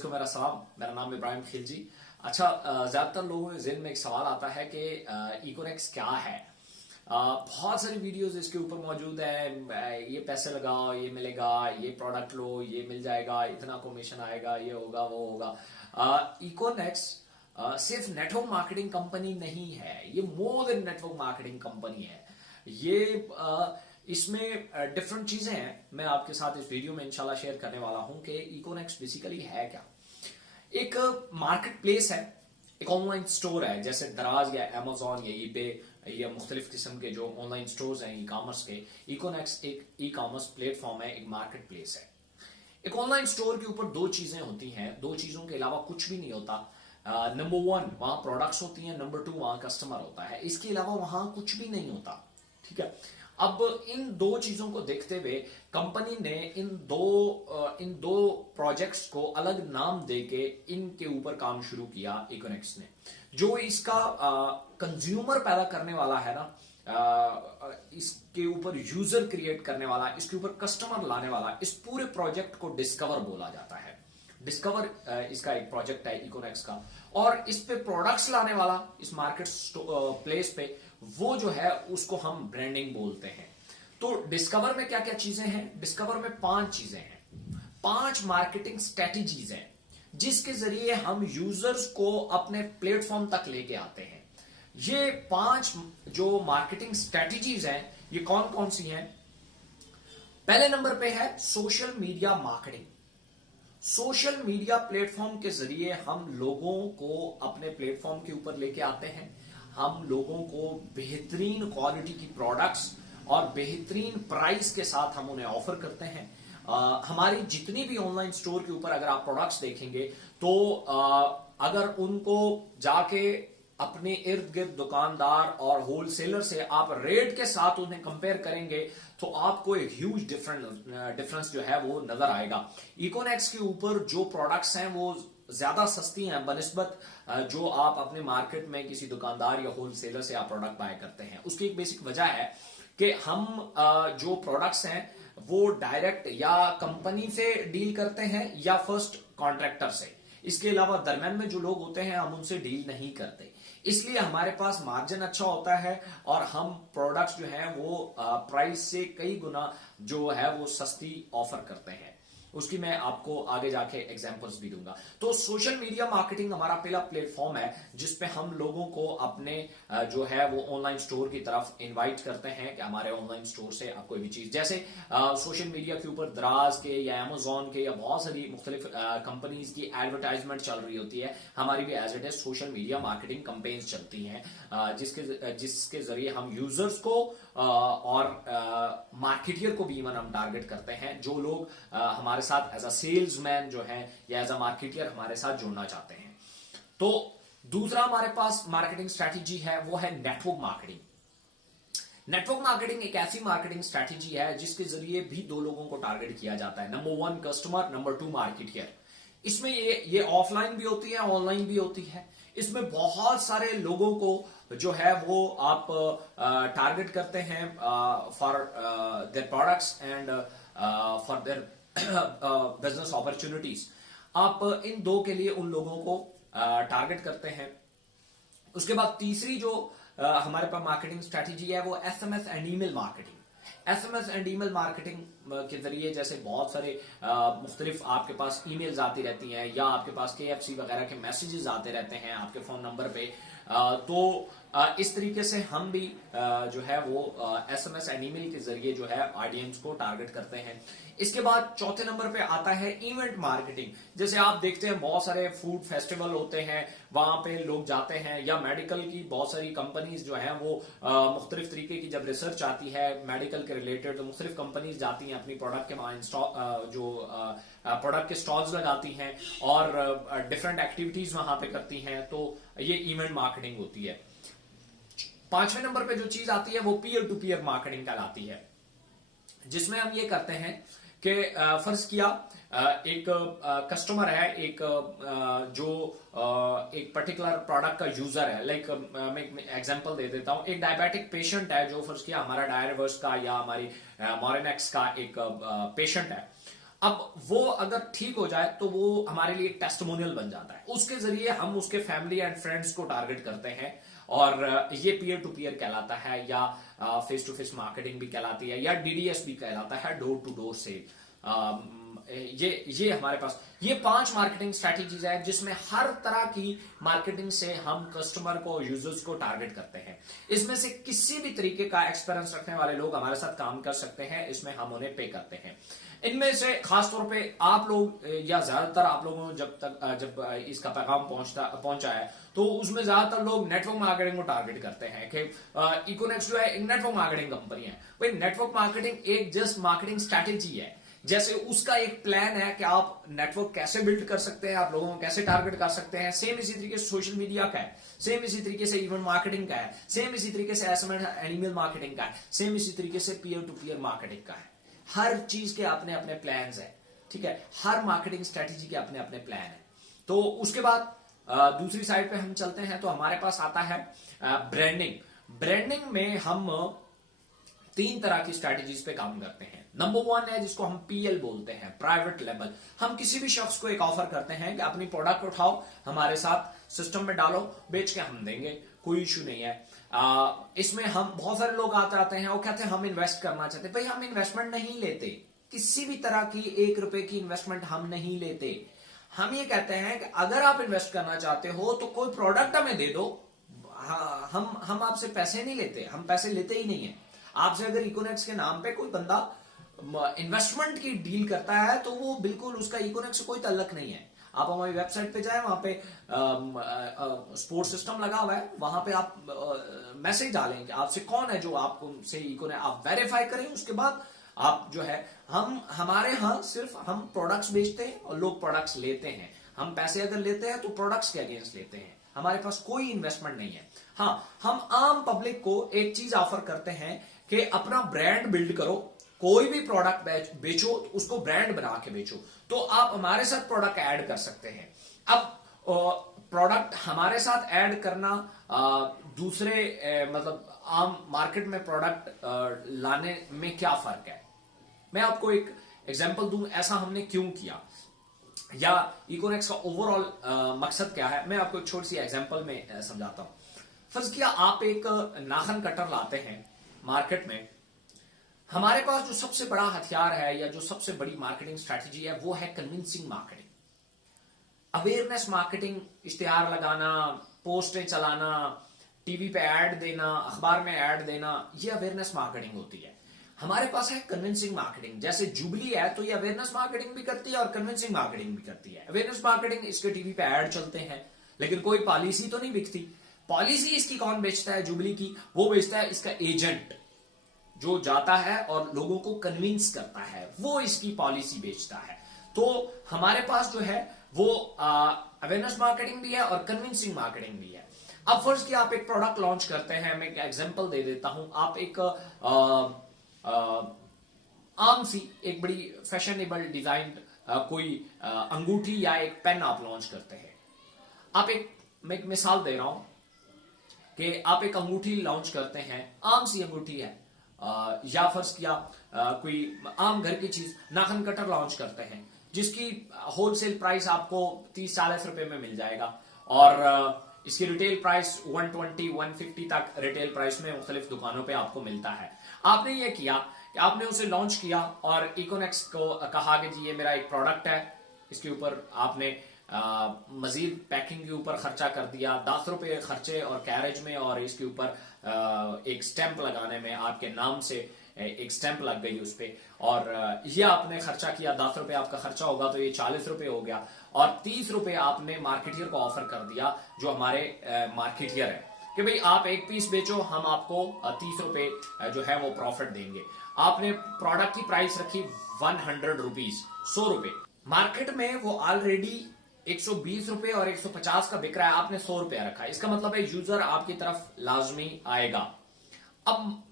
Viewers को मेरा सलाम। मेरा नाम इब्राहिम खिलजी। अच्छा, ज्यादातर लोगों के ज़हन में एक सवाल आता है कि इकोनेक्स क्या है। बहुत सारी वीडियोस इसके ऊपर मौजूद है। ये पैसे लगाओ, ये मिलेगा, ये प्रोडक्ट लो, ये मिल जाएगा, इतना कमीशन आएगा, ये होगा, वो होगा। इकोनेक्स सिर्फ नेटवर्क मार्केटिंग कंपनी नहीं है, ये more than network marketing company है। ये इसमें डिफरेंट चीजें हैं। मैं आपके साथ इस वीडियो में इंशाल्लाह शेयर करने वाला हूं कि इकोनेक्स बेसिकली है क्या। एक मार्केट प्लेस है, एक ऑनलाइन स्टोर है, जैसे दराज या अमेजोन या ईबे या मुख्तलिफ किस्म के जो ऑनलाइन स्टोर्स हैं ई कॉमर्स के। इकोनेक्स एक ई कॉमर्स प्लेटफॉर्म है, एक मार्केट प्लेस है। एक ऑनलाइन स्टोर के ऊपर दो चीजें होती हैं, दो चीजों के अलावा कुछ भी नहीं होता। नंबर वन, वहां प्रोडक्ट्स होती हैं। नंबर टू, वहां कस्टमर होता है। इसके अलावा वहां कुछ भी नहीं होता। ठीक है। अब इन दो चीजों को देखते हुए कंपनी ने इन दो प्रोजेक्ट्स को अलग नाम देके इनके ऊपर काम शुरू किया इकोनेक्स ने। जो इसका कंज्यूमर पैदा करने वाला है ना, इसके ऊपर यूजर क्रिएट करने वाला, इसके ऊपर कस्टमर लाने वाला, इस पूरे प्रोजेक्ट को डिस्कवर बोला जाता है। डिस्कवर इसका एक प्रोजेक्ट है इकोनेक्स का। और इस पे प्रोडक्ट्स लाने वाला, इस मार्केट प्लेस पे, वो जो है उसको हम ब्रांडिंग बोलते हैं। तो डिस्कवर में क्या क्या चीजें हैं? डिस्कवर में 5 चीजें हैं, 5 मार्केटिंग स्ट्रेटेजीज हैं जिसके जरिए हम यूजर्स को अपने प्लेटफॉर्म तक लेके आते हैं। ये 5 जो मार्केटिंग स्ट्रेटेजीज हैं, ये कौन कौन सी हैं? पहले नंबर पे है social media marketing. Social media platform के जरिए हम लोगों को अपने प्लेटफॉर्म के ऊपर लेके आते हैं। हम लोगों को बेहतरीन क्वालिटी की प्रोडक्ट्स और बेहतरीन प्राइस के साथ हम उन्हें ऑफर करते हैं। हमारी जितनी भी ऑनलाइन स्टोर के ऊपर अगर आप प्रोडक्ट्स देखेंगे तो अगर उनको जाके अपने इर्द गिर्द दुकानदार और होलसेलर से आप रेट के साथ उन्हें कंपेयर करेंगे तो आपको एक ह्यूज डिफरेंस जो है वो नजर आएगा। इकोनेक्स के ऊपर जो प्रोडक्ट्स हैं वो ज्यादा सस्ती हैं बनिस्बत जो आप अपने मार्केट में किसी दुकानदार या होलसेलर से आप प्रोडक्ट बाय करते हैं। उसकी एक बेसिक वजह है कि हम जो प्रोडक्ट्स हैं वो डायरेक्ट या कंपनी से डील करते हैं या फर्स्ट कॉन्ट्रैक्टर से। इसके अलावा दरम्यान में जो लोग होते हैं हम उनसे डील नहीं करते, इसलिए हमारे पास मार्जिन अच्छा होता है और हम प्रोडक्ट्स जो हैं वो प्राइस से कई गुना जो है वो सस्ती ऑफर करते हैं। उसकी मैं आपको आगे जाके एग्जांपल्स भी दूंगा। तो सोशल मीडिया मार्केटिंग हमारा पहला प्लेटफॉर्म है जिसपे हम लोगों को अपने जो है वो ऑनलाइन स्टोर की तरफ इनवाइट करते हैं कि हमारे ऑनलाइन स्टोर से आप कोई भी चीज, जैसे सोशल मीडिया के ऊपर दराज के या अमेजोन के या बहुत सारी मुख्तलिफ कंपनीज की एडवर्टाइजमेंट चल रही होती है। हमारी भी as it is social media marketing campaigns चलती हैं जिसके जरिए हम यूजर्स को और मार्केटियर को भी इवन हम टारगेट करते हैं, जो लोग हमारे साथ एज अ सेल्समैन जो है या एज अ मार्केटियर हमारे साथ जुड़ना चाहते हैं। तो दूसरा हमारे पास मार्केटिंग स्ट्रैटेजी है वो है नेटवर्क मार्केटिंग। नेटवर्क मार्केटिंग एक ऐसी मार्केटिंग स्ट्रैटेजी है जिसके जरिए भी दो लोगों को टारगेट किया जाता है। Number 1 customer, number 2 marketeer. इसमें ये ऑफलाइन भी होती है, ऑनलाइन भी होती है। इसमें बहुत सारे लोगों को जो है वो आप टारगेट करते हैं for their products and for their business opportunities. आप इन दो के लिए उन लोगों को टारगेट करते हैं। उसके बाद तीसरी जो हमारे पास मार्केटिंग स्ट्रैटेजी है वो SMS and email marketing. SMS and email marketing के जरिए जैसे बहुत सारे मुख्तलिफ आपके पास ईमेल्स आती रहती हैं या आपके पास केएफसी वगैरह के मैसेजेस आते रहते हैं आपके फोन नंबर पे। तो इस तरीके से हम भी जो है वो एसएमएस एंड ईमेल के जरिए जो है ऑडियंस को टारगेट करते हैं। इसके बाद चौथे नंबर पे आता है इवेंट मार्केटिंग। जैसे आप देखते हैं बहुत सारे फूड फेस्टिवल होते हैं, वहां पे लोग जाते हैं, या मेडिकल की बहुत सारी कंपनीज जो है वो मुख्तलिफ तरीके की जब रिसर्च आती है मेडिकल के रिलेटेड तो मुख्तलिफ कंपनीज जाती हैं अपनी प्रोडक्ट के वहां जो प्रोडक्ट के स्टॉल्स लगाती हैं और डिफरेंट एक्टिविटीज वहां पे करती हैं। तो ये इवेंट मार्केटिंग होती है। 5वें नंबर पे जो चीज आती है वो पीयर टू पीयर मार्केटिंग कहलाती है, जिसमें हम ये करते हैं कि फर्ज किया एक कस्टमर है, एक जो एक पर्टिकुलर प्रोडक्ट का यूजर है। लाइक मैं एक एग्जांपल दे देता हूं। एक डायबिटिक पेशेंट है जो फर्ज किया हमारा डायरवर्स का या हमारी मोरेनेक्स का एक पेशेंट है। अब वो अगर ठीक हो जाए तो वो हमारे लिए टेस्टिमोनियल बन जाता है, उसके जरिए हम उसके फैमिली एंड फ्रेंड्स को टारगेट करते हैं, और ये पीयर टू पीयर कहलाता है, या फेस टू फेस मार्केटिंग भी कहलाती है, या डीडीएस भी कहलाता है, डोर टू डोर सेल। ये हमारे पास ये 5 मार्केटिंग स्ट्रैटेजीज है जिसमें हर तरह की मार्केटिंग से हम कस्टमर को, यूजर्स को टारगेट करते हैं। इसमें से किसी भी तरीके का एक्सपीरियंस रखने वाले लोग हमारे साथ काम कर सकते हैं, इसमें हम उन्हें पे करते हैं। इनमें से खासतौर पे आप लोग या ज्यादातर आप लोगों को जब इसका पैगाम पहुंचा है तो उसमें ज्यादातर लोग नेटवर्क मार्केटिंग को टारगेट करते हैं कि इकोनेक्स जो है एक नेटवर्क मार्केटिंग कंपनी है। भाई नेटवर्क मार्केटिंग एक जस्ट मार्केटिंग स्ट्रैटेजी है, जैसे उसका एक प्लान है कि आप नेटवर्क कैसे बिल्ड कर सकते हैं, आप लोगों को कैसे टारगेट कर सकते हैं। सेम इसी तरीके से सोशल मीडिया का है, सेम इसी तरीके से इवेंट मार्केटिंग का है, सेम इसी तरीके से एसएमएस एनिमल मार्केटिंग का है, सेम इसी तरीके से पीयर टू पीयर मार्केटिंग का है। हर चीज के अपने अपने प्लान्स है, ठीक है, हर मार्केटिंग स्ट्रेटेजी के अपने अपने प्लान है। तो उसके बाद दूसरी साइड पे हम चलते हैं तो हमारे पास आता है ब्रांडिंग। ब्रांडिंग में हम 3 तरह की स्ट्रेटेजीज पे काम करते हैं। नंबर 1 है जिसको हम पीएल बोलते हैं, प्राइवेट लेबल। हम किसी भी शख्स को एक ऑफर करते हैं कि अपनी प्रोडक्ट उठाओ, हमारे साथ सिस्टम में डालो, बेच के हम देंगे, कोई इश्यू नहीं है। इसमें हम बहुत सारे लोग आते हैं, वो कहते हैं हम इन्वेस्ट करना चाहते हैं। भाई हम इन्वेस्टमेंट नहीं लेते, किसी भी तरह की 1 रुपए की इन्वेस्टमेंट हम नहीं लेते। हम ये कहते हैं कि अगर आप इन्वेस्ट करना चाहते हो तो कोई प्रोडक्ट हमें दे दो, हम आपसे पैसे नहीं लेते, हम पैसे लेते ही नहीं है आपसे। अगर इकोनेक्स के नाम पे कोई बंदा इन्वेस्टमेंट की डील करता है तो वो बिल्कुल उसका इकोनेक्स से कोई ताल्लुक नहीं है। आप हमारी वेबसाइट पे जाए, वहां पे स्पोर्ट सिस्टम लगा हुआ है, वहां पे आप मैसेज डालें कि आपसे कौन है जो आपको से इकोनेक्स, आप वेरीफाई करें, उसके बाद आप जो है हमारे यहाँ सिर्फ हम प्रोडक्ट्स बेचते हैं और लोग प्रोडक्ट्स लेते हैं। हम पैसे अगर लेते हैं तो प्रोडक्ट्स के अगेंस्ट लेते हैं, हमारे पास कोई इन्वेस्टमेंट नहीं है। हाँ, हम आम पब्लिक को एक चीज ऑफर करते हैं कि अपना ब्रांड बिल्ड करो, कोई भी प्रोडक्ट बेचो तो उसको ब्रांड बना के बेचो, तो आप हमारे साथ प्रोडक्ट ऐड कर सकते हैं। अब प्रोडक्ट हमारे साथ ऐड करना दूसरे मतलब आम मार्केट में प्रोडक्ट लाने में क्या फर्क है, मैं आपको एक एग्जांपल दूं ऐसा हमने क्यों किया, या इकोनेक्स का ओवरऑल मकसद क्या है। मैं आपको एक छोटी सी एग्जांपल में समझाता हूं। फर्ज किया आप एक नाखन कटर लाते हैं मार्केट में, हमारे पास जो सबसे बड़ा हथियार है या जो सबसे बड़ी मार्केटिंग स्ट्रैटेजी है वो है कन्विंसिंग मार्केटिंग, अवेयरनेस मार्केटिंग, इश्तिहार लगाना, पोस्टें चलाना, टीवी पे ऐड देना, अखबार में ऐड देना, ये अवेयरनेस मार्केटिंग होती है। हमारे पास है कन्विंसिंग मार्केटिंग, जैसे जुबली है तो ये अवेयरनेस मार्केटिंग भी करती है और कन्विंसिंग मार्केटिंग भी करती है। अवेयरनेस मार्केटिंग, इसके टीवी पे ऐड चलते हैं लेकिन कोई पॉलिसी तो नहीं बिकती। पॉलिसी इसकी कौन बेचता है जुबली की, वो बेचता है इसका एजेंट जो जाता है और लोगों को कन्विंस करता है, वो इसकी पॉलिसी बेचता है। तो हमारे पास जो है वो अवेयरनेस मार्केटिंग भी है और कन्विंसिंग मार्केटिंग भी है। अब फर्स्ट की आप एक प्रोडक्ट लॉन्च करते हैं, मैं एक एग्जांपल दे देता हूं। आप एक आम सी एक बड़ी फैशनेबल डिजाइन कोई अंगूठी या एक पेन आप लॉन्च करते हैं। मैं एक मिसाल दे रहा हूं कि आप एक अंगूठी लॉन्च करते हैं, आम सी अंगूठी है, या फर्ज किया कोई आम घर की चीज नाखन कटर लॉन्च करते हैं जिसकी होलसेल प्राइस आपको 30-40 रुपए में मिल जाएगा, और इसकी रिटेल प्राइस 120-150 तक रिटेल प्राइस में मुख्तलिफ दुकानों पे आपको मिलता है। आपने ये किया कि आपने उसे लॉन्च किया और इकोनेक्स को कहा कि जी ये मेरा एक प्रोडक्ट है, इसके ऊपर आपने मजीद पैकिंग के ऊपर खर्चा कर दिया, 10 रुपए खर्चे और कैरेज में, और इसके ऊपर एक स्टैंप लगाने में आपके नाम से एक स्टैंप लग गई उस पे, और ये आपने खर्चा किया, 10 रुपए आपका खर्चा होगा तो ये 40 रुपए हो गया, और 30 रुपए आपने मार्केटियर को ऑफर कर दिया जो हमारे मार्केटियर है कि भाई आप एक पीस बेचो, हम आपको 30 रुपए जो है वो प्रॉफिट देंगे। आपने प्रोडक्ट की प्राइस रखी 100 रुपीज, 100 रुपए, मार्केट में वो ऑलरेडी 120 रुपए और 150 का बिक रहा है, आपने 100 रुपया रखा, इसका मतलब है यूजर आपकी तरफ लाजमी आएगा। अब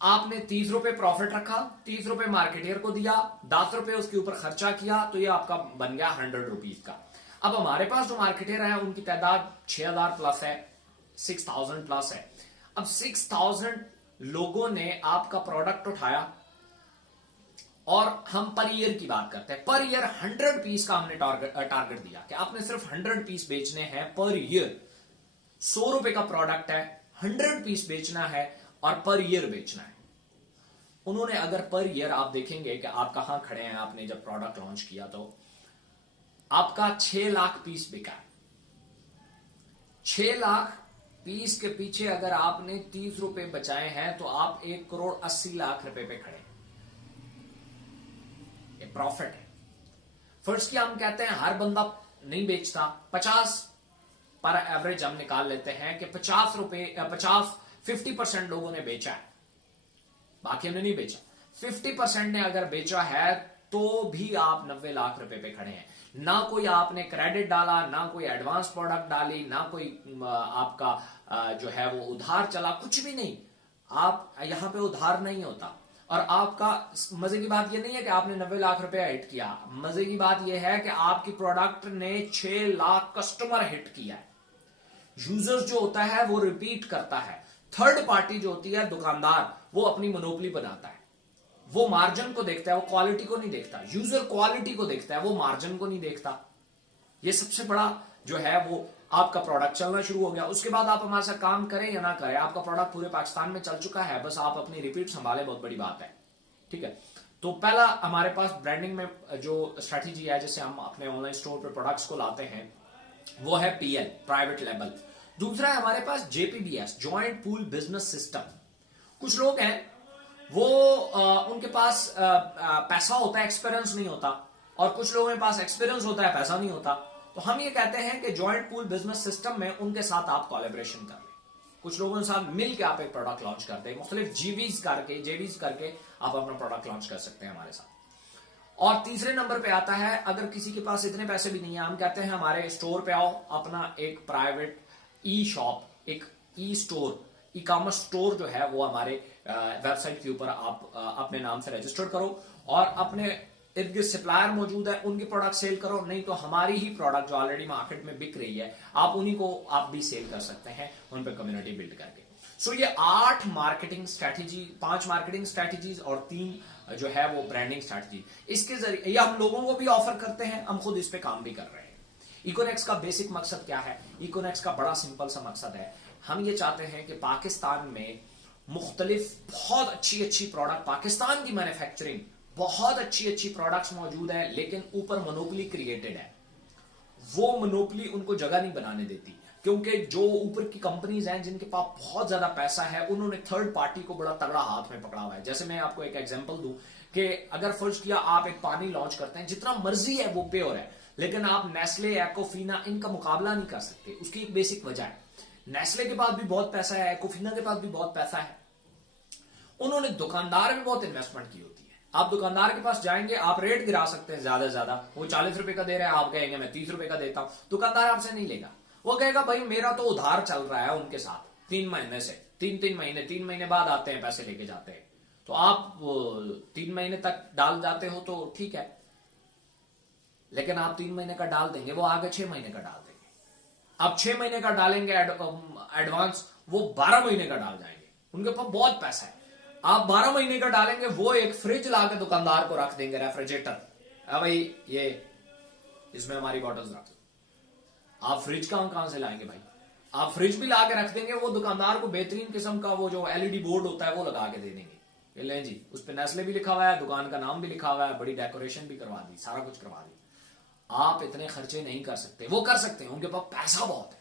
आपने 30 रुपए प्रॉफिट रखा, 30 रुपए मार्केटियर को दिया, 10 रुपए उसके ऊपर खर्चा किया, तो ये आपका बन गया 100 रुपीज का। अब हमारे पास जो मार्केटियर है उनकी तादाद 6000 प्लस है, 6000 प्लस है। अब 6000 लोगों ने आपका प्रोडक्ट उठाया, और हम पर ईयर की बात करते हैं, पर ईयर 100 पीस का हमने टारगेट दिया कि आपने सिर्फ 100 पीस बेचने हैं पर ईयर। 100 रुपए का प्रोडक्ट है, 100 पीस बेचना है और पर ईयर बेचना है। उन्होंने अगर पर ईयर, आप देखेंगे कि आप कहां खड़े हैं, आपने जब प्रोडक्ट लॉन्च किया तो आपका 6 लाख पीस बिका है। 6 लाख पीस के पीछे अगर आपने 30 रुपए बचाए हैं तो आप 1,80,00,000 पे खड़े हैं। ये प्रॉफिट है। फर्स्ट की हम कहते हैं हर बंदा नहीं बेचता, 50 पर एवरेज हम निकाल लेते हैं कि 50% लोगों ने बेचा है, बाकी हमने नहीं बेचा। 50% ने अगर बेचा है तो भी आप 90 लाख रुपए पे खड़े हैं। ना कोई आपने क्रेडिट डाला, ना कोई एडवांस प्रोडक्ट डाली, ना कोई आपका जो है वो उधार चला, कुछ भी नहीं। आप यहां पे उधार नहीं होता। और आपका मजे की बात यह नहीं है कि आपने 90 लाख रुपया हिट किया, मजे की बात यह है कि आपकी प्रोडक्ट ने 6 लाख कस्टमर हिट किया है। यूजर जो होता है वो रिपीट करता है। थर्ड पार्टी जो होती है दुकानदार, वो अपनी मोनोपोली बनाता है। वो मार्जिन को देखता है, वो क्वालिटी को नहीं देखता। यूजर क्वालिटी को देखता है, वो मार्जिन को नहीं देखता। ये सबसे बड़ा जो है वो आपका प्रोडक्ट चलना शुरू हो गया। उसके बाद आप हमारे साथ काम करें या ना करें, आपका प्रोडक्ट पूरे पाकिस्तान में चल चुका है, बस आप अपनी रिपीट संभालें, बहुत बड़ी बात है। ठीक है, तो पहला हमारे पास ब्रांडिंग में जो स्ट्रेटेजी है, जैसे हम अपने ऑनलाइन स्टोर पर प्रोडक्ट्स को लाते हैं, वो है PL, प्राइवेट लेबल। दूसरा है हमारे पास JPBS, joint pool business system. कुछ लोग हैं वो उनके पास पैसा होता है, एक्सपीरियंस नहीं होता, और कुछ लोगों के पास एक्सपीरियंस होता है, पैसा नहीं होता। तो हम ये कहते हैं कि जॉइंट पूल बिजनेस सिस्टम में उनके साथ आप कोलैबोरेशन कर लें, कुछ लोगों के साथ मिलकर आप एक प्रोडक्ट लॉन्च करते हैं, मुख्तलिफ जेवीज करके आप अपना प्रोडक्ट लॉन्च कर सकते हैं हमारे साथ। और तीसरे नंबर पे आता है, अगर किसी के पास इतने पैसे भी नहीं है, हम कहते हैं हमारे स्टोर पे आओ, अपना एक प्राइवेट ई-शॉप, एक ई-स्टोर, ई-कॉमर्स स्टोर जो है वो हमारे वेबसाइट के ऊपर आप अपने नाम से रजिस्टर करो और अपने इर्द गिर्द सप्लायर मौजूद है, उनके प्रोडक्ट सेल करो। नहीं तो हमारी ही प्रोडक्ट जो ऑलरेडी मार्केट में बिक रही है, आप उन्हीं को आप भी सेल कर सकते हैं, उन पर कम्युनिटी बिल्ड करके। सो ये 8 मार्केटिंग स्ट्रैटेजी, 5 मार्केटिंग स्ट्रैटेजीज और 3 जो है वो ब्रांडिंग स्ट्रैटेजी, इसके जरिए ये हम लोगों को भी ऑफर करते हैं, हम खुद इस पे काम भी कर रहे हैं। इकोनेक्स का बेसिक मकसद क्या है? इकोनेक्स का बड़ा सिंपल सा मकसद है, हम ये चाहते हैं कि पाकिस्तान में मुख्तलिफ बहुत अच्छी प्रोडक्ट, पाकिस्तान की मैन्युफैक्चरिंग, बहुत अच्छी प्रोडक्ट्स मौजूद है, लेकिन ऊपर मोनोपोली क्रिएटेड है। वो मोनोपोली उनको जगह नहीं बनाने देती, क्योंकि जो ऊपर की कंपनीज हैं जिनके पास बहुत ज्यादा पैसा है, उन्होंने थर्ड पार्टी को बड़ा तगड़ा हाथ में पकड़ा हुआ है। जैसे मैं आपको एक एग्जांपल दूं कि अगर फर्ज किया आप एक पानी लॉन्च करते हैं, जितना मर्जी है वो प्योर है, लेकिन आप नेस्ले, एक्कोफिना, इनका मुकाबला नहीं कर सकते। उसकी एक बेसिक वजह है, नेस्ले के पास भी बहुत पैसा है, एक्कोफिना के पास भी बहुत पैसा है, उन्होंने दुकानदार में बहुत इन्वेस्टमेंट की होती है। आप दुकानदार के पास जाएंगे, आप रेट गिरा सकते हैं ज्यादा से ज्यादा, वो 40 रुपए का दे रहा है, आप कहेंगे मैं 30 रुपए का देता हूं, दुकानदार आपसे नहीं लेगा। वो कहेगा भाई मेरा तो उधार चल रहा है उनके साथ 3 महीने से, 3 महीने बाद आते हैं, पैसे लेके जाते हैं, तो आप 3 महीने तक डाल जाते हो तो ठीक है, लेकिन आप 3 महीने का डाल देंगे, वो आगे 6 महीने का डाल देंगे। आप 6 महीने का डालेंगे एडवांस, वो 12 महीने का डाल जाएंगे, उनके पास बहुत पैसा है। आप 12 महीने का डालेंगे, वो एक फ्रिज लाके दुकानदार को रख देंगे, रेफ्रिजरेटर, भाई ये इसमें हमारी बॉटल्स रख दो। आप फ्रिज कहां से लाएंगे भाई? आप फ्रिज भी ला के रख देंगे, वो दुकानदार को बेहतरीन किस्म का वो जो LED बोर्ड होता है वो लगा के दे देंगे, ले जी, उस पर नेस्ले भी लिखा हुआ है, दुकान का नाम भी लिखा हुआ है, बड़ी डेकोरेशन भी करवा दी, सारा कुछ करवा दी। आप इतने खर्चे नहीं कर सकते, वो कर सकते हैं, उनके पास पैसा बहुत है।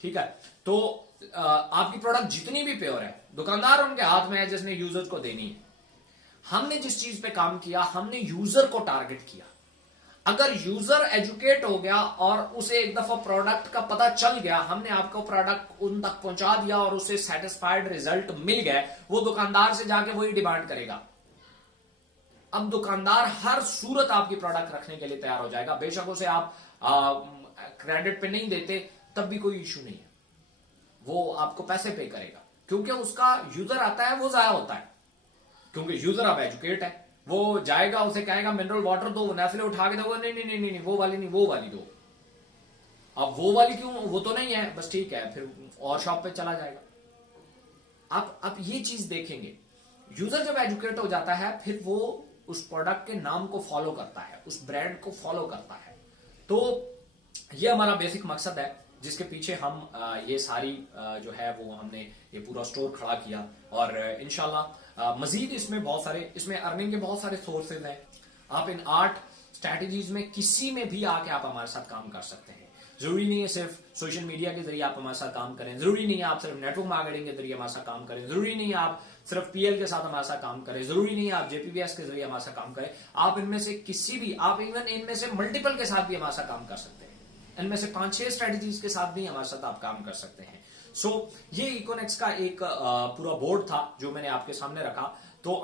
ठीक है, तो आपकी प्रोडक्ट जितनी भी प्योर है, दुकानदार उनके हाथ में है जिसने यूजर को देनी है। हमने जिस चीज पे काम किया, हमने यूजर को टारगेट किया। अगर यूजर एजुकेट हो गया और उसे एक दफा प्रोडक्ट का पता चल गया, हमने आपको प्रोडक्ट उन तक पहुंचा दिया और उसे सेटिस्फाइड रिजल्ट मिल गए, वो दुकानदार से जाके वही डिमांड करेगा। अब दुकानदार हर सूरत आपकी प्रोडक्ट रखने के लिए तैयार हो जाएगा, बेशक उसे आप क्रेडिट पे नहीं देते तब भी कोई इशू नहीं है, वो आपको पैसे पे करेगा, क्योंकि उसका यूजर आता है वो जाया होता है, क्योंकि यूजर अब एजुकेट है, वो जाएगा, उसे कहेगा मिनरल वाटर दो, नेस्ले उठा के दोगे, नहीं वो वाली नहीं, वो वाली दो। अब वो वाली क्यों, वो तो नहीं है, बस ठीक है, फिर और शॉप पे चला जाएगा। आप ये चीज देखेंगे, यूजर जब एजुकेट हो जाता है, फिर वो उस प्रोडक्ट के नाम को फॉलो करता है, उस ब्रांड को फॉलो करता है। तो ये हमारा बेसिक मकसद है जिसके पीछे हम ये सारी जो है वो हमने ये पूरा स्टोर खड़ा किया। और इंशाल्लाह मजीद इसमें अर्निंग के बहुत सारे सोर्सेज हैं। आप इन 8 स्ट्रैटेजीज में किसी में भी आके आप हमारे साथ काम कर सकते हैं। जरूरी नहीं है सिर्फ सोशल मीडिया के जरिए आप हमारे साथ काम करें, जरूरी नहीं है आप सिर्फ नेटवर्क मार्केटिंग के जरिए हमारे साथ काम करें, जरूरी नहीं है आप सिर्फ पीएल के साथ हमारे साथ काम करें, जरूरी नहीं है आप जेपीबीएस के जरिए हमारे साथ काम करें। आप इनमें से किसी भी, आप इवन इनमें से मल्टीपल के साथ भी हमारे साथ काम कर सकते हैं। इनमें से 5-6 स्ट्रेटेजीज के साथ भी हमारे साथ आप काम कर सकते हैं। सो ये इकोनेक्स का एक पूरा बोर्ड था जो मैंने आपके सामने रखा। तो